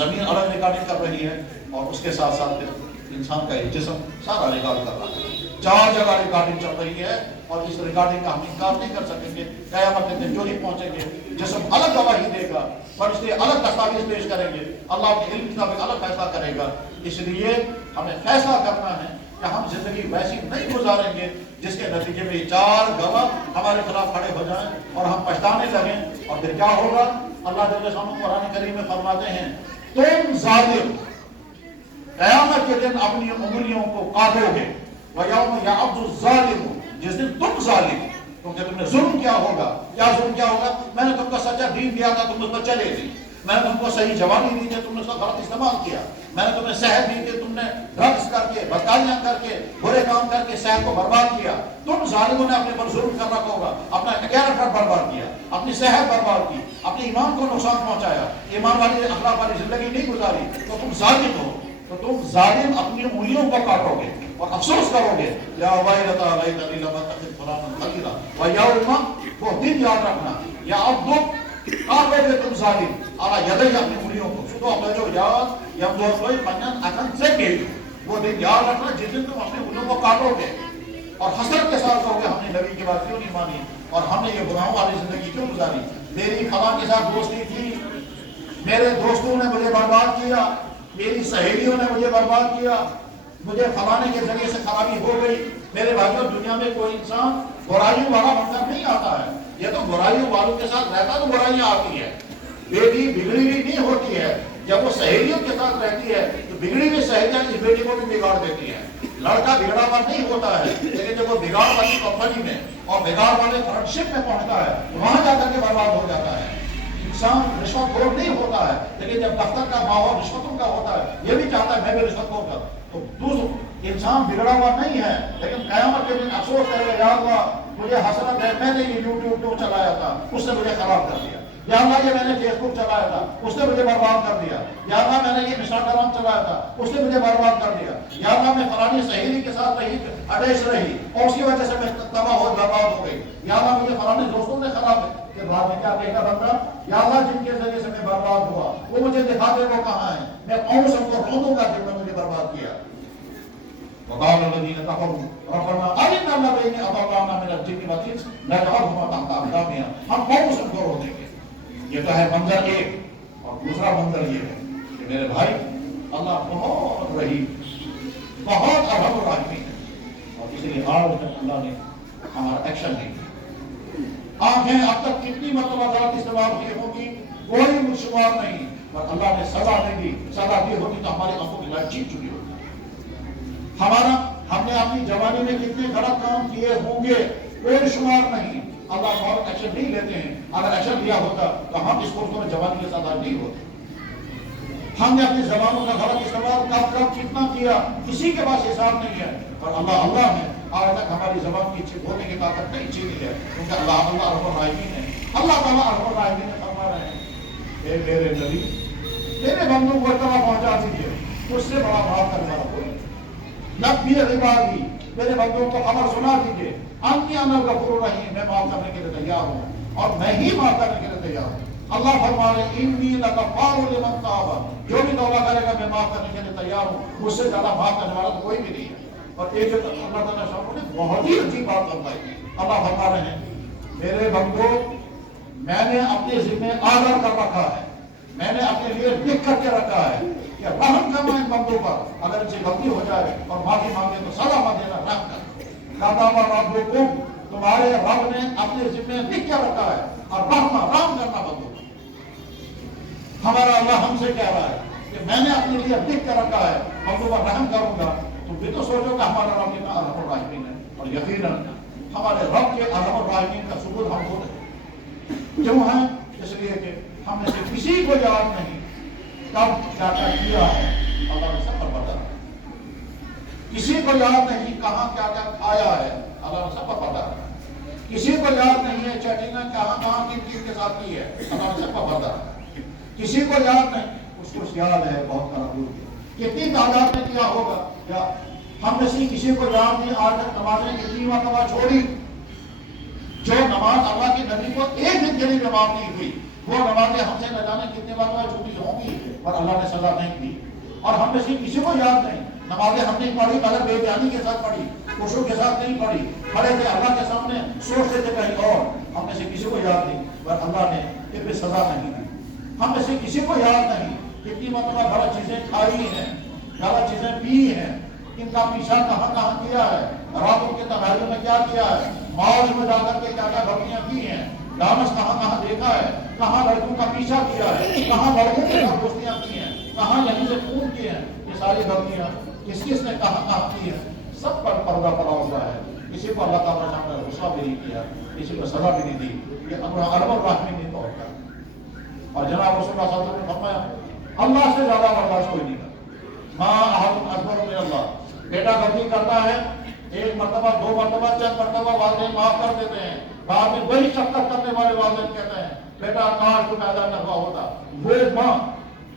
زمین الگ ریکارڈنگ کر رہی ہے, اور اس کے ساتھ ساتھ انسان کا یہ جسم سارا ریکارڈ کر رہا ہے. 4 جگہ ریکارڈنگ چل رہی ہے, اور اس ریکارڈنگ کا ہم انکار نہیں کر سکیں گے. قیامت کے دن جو ہی پہنچیں گے جسم الگ گواہی دے گا, فرشتے الگ دستاویز پیش کریں گے, اللہ کے علم کتاب الگ فیصلہ کرے گا. اس لیے ہمیں فیصلہ کرنا ہے کہ ہم زندگی ویسی نہیں گزاریں گے جس کے نتیجے میں 4 گواہ ہمارے خلاف کھڑے ہو جائیں اور ہم پچھتانے لگیں. اور پھر کیا ہوگا؟ اللہ جل شانہ قرآن کریم میں فرماتے ہیں تم ظالم قیامت کے دن اپنی انگلیوں کو کاٹو گے. وَيَوْمَ يَعَضُّ الظَّالِمُ, جس دن تم ظالم, کیونکہ تم نے ظلم کیا ہوگا. کیا ظلم کیا ہوگا؟ میں نے تم کو سچا دین دیا تھا, تم اس پر چلے نہیں. میں نے تم کو صحیح جوانی دی تھی, تم نے اس کا غلط استعمال کیا. میں نے تمہیں صحت دی تھی, تم نے ڈرگس کر کے, بدکاریاں کر کے, برے کام کر کے صحت کو برباد کیا. تم ظالموں نے اپنے پر ظلم کر رکھا ہوگا, اپنا کیریکٹر برباد کیا, اپنی صحت برباد کی, اپنے ایمان کو نقصان پہنچایا, ایمان والی اخلاق والی زندگی نہیں گزاری, تو تم ظالم ہو. تو تم ظالم اپنی انگلیوں کو کاٹو گے اور افسوس کرو گے یا ویلتا لیتنی لم اتخذ فلانا خلیلا. ویوم, وہ دن یاد رکھنا, یا اب کاٹو گے تم ظالم اعلیٰ یدی, اپنی انگلیوں کو. شدو اپنے جو یاد یم دو سوئی پنجن اکن سے گئی, وہ دن یاد رکھنا جس دن تم اپنی انگلیوں کو کاٹو گے اور حسرت کے ساتھ کہو گے ہم نے نبی کی بات کیوں نہیں مانی, اور ہم نے یہ گناہوں والی زندگی کیوں گزاری. میری فلاں کے ساتھ دوستی تھی, میرے دوستوں نے مجھے برباد کیا, میری سہیلیوں نے مجھے برباد کیا, مجھے فلانے کے ذریعے سے خرابی ہو گئی. میرے بھائیوں, دنیا میں کوئی انسان برائیوں والا بن کر نہیں آتا ہے, یہ تو برائیوں والوں کے ساتھ رہتا تو برائیاں آتی ہیں. بیٹی بگڑی ہوئی نہیں ہوتی ہے, جب وہ سہیلیوں کے ساتھ رہتی ہے تو بگڑی ہوئی سہیلیاں اس بیٹی کو بھی بگاڑ دیتی ہیں. لڑکا بگڑا ہوا نہیں ہوتا ہے, لیکن جب وہ بگاڑ والی کمپنی میں اور بگاڑ والے فرینڈشپ میں پہنچتا ہے وہاں جا کر کے برباد ہو جاتا ہے. انسان رشوت خور نہیں ہوتا ہے, لیکن جب دفتر کا ماحول رشوتوں کا ہوتا ہے یہ بھی چاہتا ہے میں بھی رشوت خور کر. تو دوسرا انسان بگڑا ہوا نہیں ہے, لیکن قیامت کے دن افسوس کرے گا یا اللہ مجھے حسرت ہے, میں نے یہ یوٹیوب چلایا تھا, اس نے مجھے خراب کر دیا. یا اللہ یہ میں نے فیس بک چلایا تھا اس نے مجھے برباد کر دیا، یا اللہ میں نے یہ انسٹاگرام چلایا تھا اس نے مجھے برباد کر دیا، یا اللہ میں فلانی سہیلی کے ساتھ رہی اٹیچ رہی اور اس کی وجہ سے میں تباہ ہو برباد ہو گئی، یا اللہ مجھے فلانے دوستوں نے خراب کہ بعد میں کیا کہے گا بندہ، یا اللہ جن کے ذریعے سے میں برباد ہوا وہ مجھے دکھا دے وہ کہاں ہے، میں کون سب کو رو دوں گا جن نے مجھے برباد کیا۔ وقال الذين كفروا ربنا ارنا الذين اضلنا من الجن والانس نجعلهما تحت اقدامنا، ہم کون سب کو رو دیں گے۔ یہ تو ہے منظر ایک، اور دوسرا منظر یہ ہے کہ میرے بھائی اللہ بہت رحیم بہت ارحم الراحمین ہے، اور اس لیے آج تک اللہ نے ہمارا ایکشن نہیں کیا۔ آنکھیں اب تک کتنی مرتبہ غلط استعمال کی ہوگی کوئی شمار نہیں، پر اللہ نے سزا دے دی، سزا دی ہوگی تو ہماری آنکھوں کی لائٹ چھین چکی ہوگی۔ ہم نے اپنی جوانی میں کتنے غلط کام کیے ہوں گے کوئی شمار نہیں، اللہ بہت ایکشن نہیں لیتے ہیں، اگر ایکشن لیا ہوتا تو ہم اس کو جوانی کے ساتھ نہیں ہوتے۔ ہم نے اپنی زبانوں کا غلط استعمال کب کتنا کیا کسی کے پاس حساب نہیں ہے، پر اللہ نے آج تک ہماری زبان کی بولنے کی طاقت نہیں چھینی ہے، کیونکہ اللہ ارحم الراحمین ہے۔ اللہ تعالیٰ ارحم الراحمین فرما رہے ہیں اے میرے نبی میرے بندوں کو اتنا پہنچا دیجیے، مجھ سے بڑا معاف کرنے والا کوئی نبی عبادی، میرے بندوں کو خبر سنا دیجیے انی انا الغفور الرحیم، میں معاف کرنے کے لیے تیار ہوں اور میں ہی معاف کرنے کے لیے تیار ہوں۔ اللہ فرما رہے انی لغفار لمن تاب، جو بھی توبہ کرے گا میں معاف کرنے کے لیے تیار ہوں، مجھ سے زیادہ معاف کرنے والا تو کوئی بھی نہیں ہے۔ اور ایک اللہ تعالیٰ شاہ نے بہت ہی عجیب بات فرمائی، اللہ فرما رہے ہیں میرے بندو میں نے اپنے ذمہ آرڈر کر رکھا ہے، میں نے اپنے لیے لکھ کر کے رکھا ہے کہ رحم کرنا ان بندوں پر، اگر ان سے غلطی ہو جائے اور معافی مانگے تو سزا مت دینا، رحم کر۔ ربکم، تمہارے رب نے اپنے ذمہ لکھ کے رکھا ہے، اور رحم کرنا بندوں۔ ہمارا اللہ ہم سے کہہ رہا ہے کہ میں نے اپنے لیے لکھ کے رکھا ہے بندوں پر رحم کروں گا، تم بھی تو سوچو کہ ہمارا رب کتنا ارحم الراحمین ہے، اور یقیناً ہمارے رب کے ارحم الراحمین کا ثبوت ہم خود ہیں۔ کیوں ہے؟ اس لیے کہ ہم میں سے کسی کو یاد نہیں کب کیا کیا ہے، اللہ نے سب پر پتا ہے۔ کسی کو یاد نہیں کہاں کیا کھایا ہے، اللہ نے سب پر پتا ہے۔ کسی کو یاد نہیں ہے چیٹنگ کہاں کن چیز کے ساتھ کی ہے، اللہ نے سب پر پتا ہے۔ کسی کو یاد نہیں، اس کو یاد ہے بہت قریب کتنی تعداد میں کیا ہوگا، یا ہم میں سے کسی کو یاد نہیں آج تک نمازیں کتنی مرتبہ چھوڑی، جو نماز اللہ کے نبی کو ایک دن کے لیے جواب نہیں ہوئی، وہ نمازیں ہم سے نہ جانے کتنے مرتبہ چھوٹی ہوں گی، اور اللہ نے سزا نہیں دی۔ اور ہم میں سے کسی کو یاد نہیں نمازیں ہم نے پڑھی مگر بے دھیانی کے ساتھ پڑھی، خشوع کے ساتھ نہیں پڑھی، کھڑے تھے اللہ کے سامنے سوچتے تھے کہیں اور، ہم میں سے کسی کو یاد نہیں، پر اللہ نے پھر بھی سزا نہیں دی۔ ہم میں سے کسی کو یاد نہیں کتنی مرتبہ غلط چیزیں کھائی ہیں، غلط چیزیں پی ہیں، ان کا پیچھا کہاں کہاں کیا ہے، راتوں کے تنہائیوں میں کیا کیا ہے، مال میں جا کر کے کیا کیا غلطیاں کی ہیں، ڈانس کہاں کہاں دیکھا ہے، کہاں لڑکوں کا پیچھا کیا ہے، کہاں لڑکوں کے ساتھ دوستیاں کی ہیں، کہاں یہیں سے خون کیے ہیں، یہ ساری غلطیاں کس نے کہاں کہاں کی ہیں، سب پر پردہ پڑا ہوا ہے۔ کسی کو اللہ تعالیٰ نے غصہ بھی نہیں کیا، کسی کو سزا بھی نہیں دی، یہ ارحم الراحمین نہیں ہوتا۔ اور جناب رسول اللہ صلی اللہ علیہ وسلم نے فرمایا اللہ سے زیادہ برداشت کوئی نہیں کرتا، ماں احد اکبر من اللہ، بیٹا غلطی کرتا ہے ایک مرتبہ دو مرتبہ چند مرتبہ والدین معاف کر دیتے ہیں، بعد میں وہی شفقت کرنے والے والدین کہتے ہیں بیٹا کاش تو پیدا نہ ہوا ہوتا۔ وہ ماں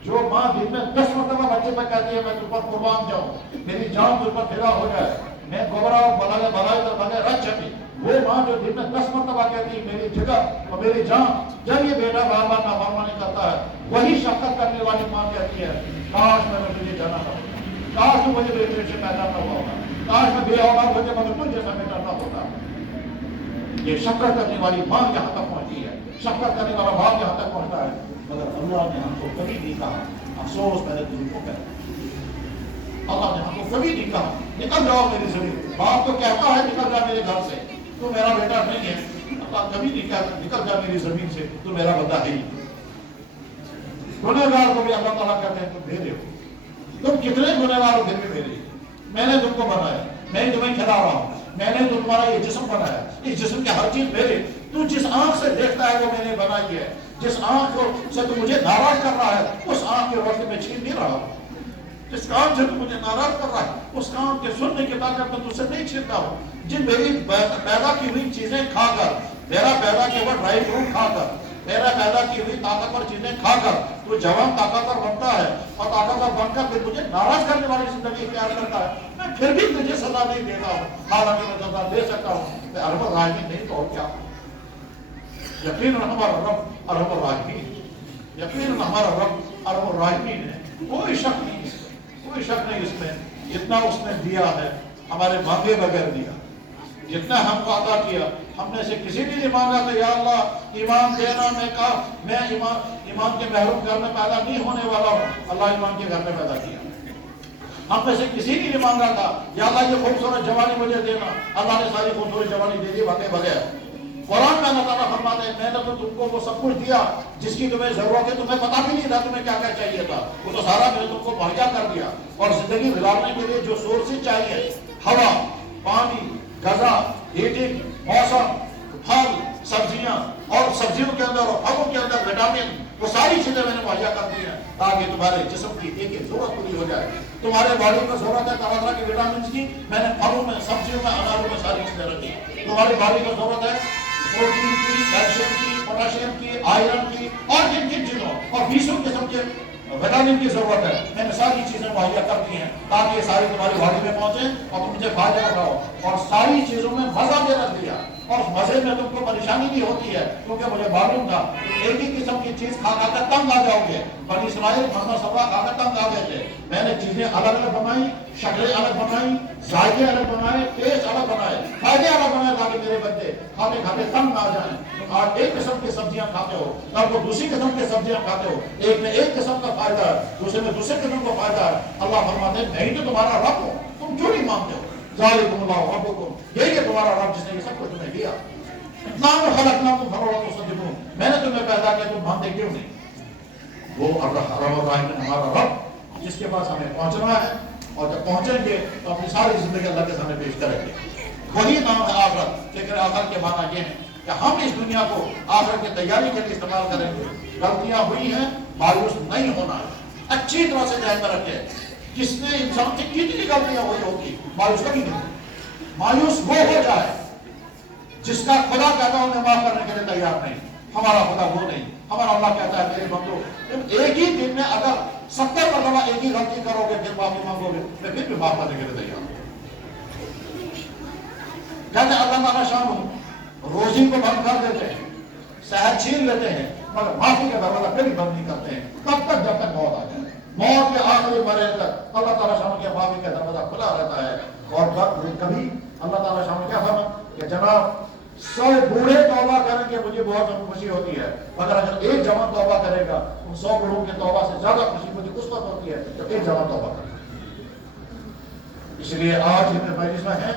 جو ماں دن میں 10 مرتبہ بچے پہ کہتی ہے میں تم پر قربان جاؤں، میری جان تم پر فدا ہو جائے، میں گوبرا اور بلائی کر بغیر رکھ سکی، وہ ماں جو دن میں 10 مرتبہ کہتی ہے میری جگر اور میری جان، جب یہ بیٹا بار بار نافرمانی کرتا ہے وہی شفقت کرنے والی ماں کہتی ہے کاش میں تجھے جانا تھا، کاش تو مجھے بیٹے سے پیدا نہ ہوا ہوتا، کاش میں بے اولاد ہوتے مگر تجھ جیسا بیٹا نہ ہوتا۔ یہ شفقت کرنے والی ماں یہاں تک پہنچی ہے، شفقت کرنے والا باپ یہاں تک پہنچتا ہے، مگر اللہ نے ہم کو کبھی نہیں کہا، افسوس میں نے تم کو کہا، اللہ نے ہم کو کبھی نہیں کہا نکل جاؤ میری زمین، باپ تو کہتا ہے نکل جا میرے گھر سے، تو میرا بیٹا نہیں ہے، اللہ کبھی نہیں کہتا نکل جا میری زمین سے، تو میرا بندہ ہے ہی۔ گنہگار کو بھی اللہ تعالیٰ کہتے ہیں تم بھیجے ہو، تم کتنے گنہگار ہو دن میں بھیجے، میں نے تم کو بنایا، میں نے تمہیں کھلا رہا ہوں، میں نے تمہارا یہ جسم بنایا، اس جسم کی ہر چیز میرے، تو جس آنکھ سے دیکھتا ہے وہ میں نے بنائی ہے، جس آنکھ سے تو مجھے ناراض کر رہا ہے اس آنکھ کی روشنی میں چھین نہیں رہا ہوں، جس کام سے تو مجھے ناراض کر رہا ہے اس کام کے سننے کے طاقت میں تجھ سے نہیں چھینتا ہوں، جن میری پیدا کی ہوئی چیزیں کھا کر، میرا پیدا کیا ہوا ڈرائی فروٹ کھا کر، میرا پیدا کی ہوئی طاقتور چیزیں کھا کر تو جوان طاقتور بنتا ہے اور طاقتور بن کر پھر مجھے ناراض کرنے والی زندگی اختیار کرتا ہے، میں پھر بھی تجھے سزا نہیں دیتا ہوں، حالانکہ میں سزا دے سکتا ہوں، میں ارحم الراحمین نہیں تو اور کیا؟ یقیناً ہمارا رب ارحم الراحمین، یقیناً ہمارا رب ارحم الراحمین ہے، کوئی شک نہیں اس میں، کوئی شک نہیں اس میں، جتنا اس نے دیا ہے ہمارے مانگے بغیر دیا، جتنا ہم کو عطا کیا، ہم میں سے کسی نے نہیں مانگا کہ یا اللہ ایمان دینا، میں ایمان کے محروم گھر میں پیدا نہیں ہونے والا ہوں، اللہ ایمان کے گھر میں پیدا کیا۔ ہم میں سے کسی نے نہیں مانگا تھا یا اللہ یہ خوبصورت جوانی مجھے دینا، اللہ نے ساری خوبصورت جوانی دے دی بھاگے بغیر۔ قرآن میں اللہ تعالیٰ فرماتے ہیں میں نے تو تم کو وہ سب کچھ دیا جس کی تمہیں ضرورت ہے، تمہیں پتا بھی نہیں تھا تمہیں کیا کیا چاہیے تھا، وہ تو سارا میں نے تم کو مہیا کر دیا۔ اور زندگی گزارنے کے لیے جو سورسز چاہیے، ہوا، پانی، غذا، ہیٹنگ، موسم، پھل، سبزیاں، اور سبزیوں کے اندر اور پھلوں کے اندر وٹامن، وہ ساری چیزیں میں نے مہیا کر دی ہیں تاکہ تمہارے جسم کی ایک ایک ضرورت پوری ہو جائے۔ تمہارے باڈی کو ضرورت ہے طرح طرح کی وٹامنس کی، میں نے پھلوں میں، سبزیوں میں، اناروں میں ساری چیزیں رکھی۔ تمہاری باڈی کو ضرورت ہے پروٹین کی، کیلشیم کی، پوٹاشیم کی، آئرن کی، اور جن جن چیزوں اور 20 قسم کے وٹامن کی ضرورت ہے، میں نے ساری چیزیں مہیا کر دی ہیں تاکہ یہ ساری تمہاری باڈی میں پہنچے اور تم مجھے فائدہ اٹھاؤ۔ اور ساری چیزوں میں مزہ بھی رکھ دیا، اور اس مزے میں تم کو پریشانی نہیں ہوتی ہے، کیونکہ مجھے معلوم تھا ایک ہی قسم کی چیز کھا کر تنگ آ جاؤ گے۔ بنی اسرائیل کھانا سبا کھا کر تنگ آ گئے تھے، میں نے چیزیں الگ الگ بنائی، شکلیں الگ بنائی، ذائقے الگ بنائے، ٹیسٹ الگ بنائے، فائدے الگ بنائے تاکہ میرے بچے کھاتے کھاتے تنگ نہ آ جائیں۔ تم آج ایک قسم کی سبزیاں کھاتے ہو، کل کو دوسری قسم کی سبزیاں کھاتے ہو، ایک میں ایک قسم کا فائدہ ہے، دوسرے میں دوسرے قسم کا فائدہ ہے۔ اللہ فرماتے ہیں میں ہی تو تمہارا رب ہوں، تم کیوں نہیں مانتے ہو؟ ذالکم اللہ ربکم، یہی ہے تمہارا رب جس نے یہ سب کچھ تمہیں دیا۔ خلقناکم فلولا تصدقون، میں نے تمہیں پیدا کیا، تم مانتے کیوں نہیں؟ وہ ارحم الراحمین ہمارا رب جس کے پاس ہمیں پہنچنا ہے، اور جب پہنچیں گے تو اپنی ساری زندگی اللہ کے سامنے پیش کریں گے۔ وہی نام ہے آخرت، لیکن آخرت کے معنی یہ ہے کہ ہم اس دنیا کو آخرت کی تیاری کے لیے استعمال کریں گے۔ غلطیاں ہوئی ہیں، مایوس نہیں ہونا ہے، اچھی طرح سے ذہن میں رکھیں، جس نے انسان سے کتنی غلطیاں ہوئی ہوگی مایوس کبھی نہیں۔ مایوس وہ ہو جائے جس کا خدا کہتا ہے انہیں معاف کرنے کے لیے تیار نہیں، ہمارا خدا وہ نہیں۔ ہمارا اللہ کہتا ہے میرے بندو تم ایک ہی دن میں اگر 70 مرتبہ ایک ہی غلطی کرو گے پھر معافی مانگو گے، میں پھر بھی معاف کرنے کے لیے تیار ہوں۔ کہتے ہیں اللہ تعالیٰ شام روزی کو بند کر دیتے ہیں، صحت چھین لیتے ہیں، مگر معافی کا دروازہ کبھی بند نہیں کرتے ہیں، تب تک جب تک موت آ جائے۔ موت کے آخری مرحلے تک اللہ تعالیٰ شام کے معافی کا دروازہ کھلا رہتا ہے۔ اور کبھی اللہ تعالیٰ شام کیا فرماتا کہ جناب 100 بوڑھے توبہ کریں گے مجھے بہت خوشی ہوتی ہے، مگر اگر ایک جوان توبہ کرے گا ان 100 بوڑھوں کے توبہ سے زیادہ خوشی مجھے اس وقت ہوتی ہے جب ایک جوان توبہ کرے گا۔ اس لیے آج ہم مجلس میں ہیں،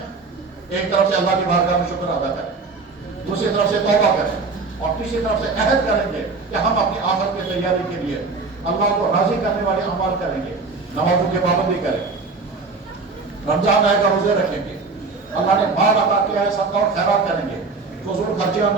ایک طرف سے اللہ کی بارگاہ میں شکر ادا کریں، دوسری طرف سے توبہ کریں، اور تیسری طرف سے عہد کریں گے کہ ہم اپنی آخرت کی تیاری کے لیے اللہ کو راضی کرنے والے اعمال کریں گے، نمازوں کی پابندی کریں، رمضان آئے گا روزے رکھیں گے، اللہ نے مال عطا کیا ہے صدقہ اور خیرات کریں گے، فضول خرچیاں